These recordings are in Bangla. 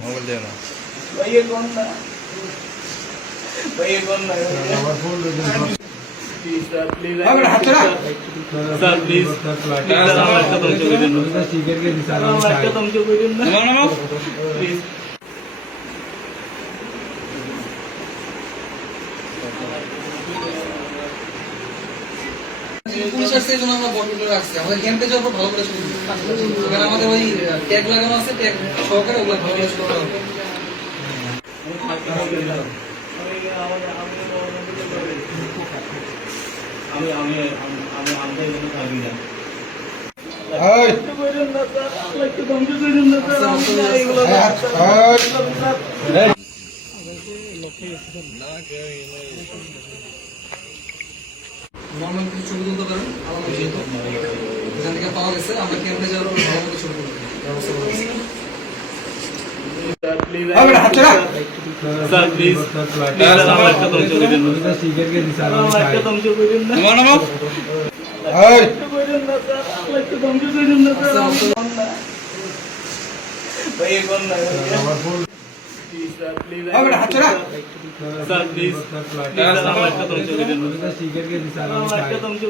মোবাইল দেও না ভাইয়া কোন না ভাইয়া কোন আমার প্লিজ পুলিশ আসছে জন্য আমরা বটগুলো রাখছি। আমাদের ক্যাম্পে যাওয়ার পর ভালো করে ছবি ওখানে আমাদের ওই ট্যাগ লাগানো আছে ট্যাগ সহকারে ওগুলো ভালো করে ছবি তোলা আমি আমি আমি আমি আমি এখানে না না নর্মাল কিছু ছবি তুলতে পারেন আলাদা যেহেতু এখান থেকে পাওয়া গেছে আমরা ক্যাম্পে যাওয়ার পর ভালো করে ছবি তুলবো ব্যবস্থা করা হয়েছে। আমার কিছু ধ্বংস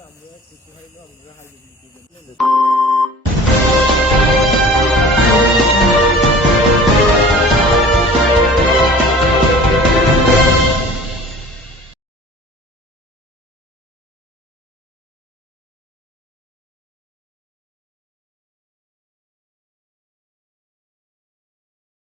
আমরা হাজির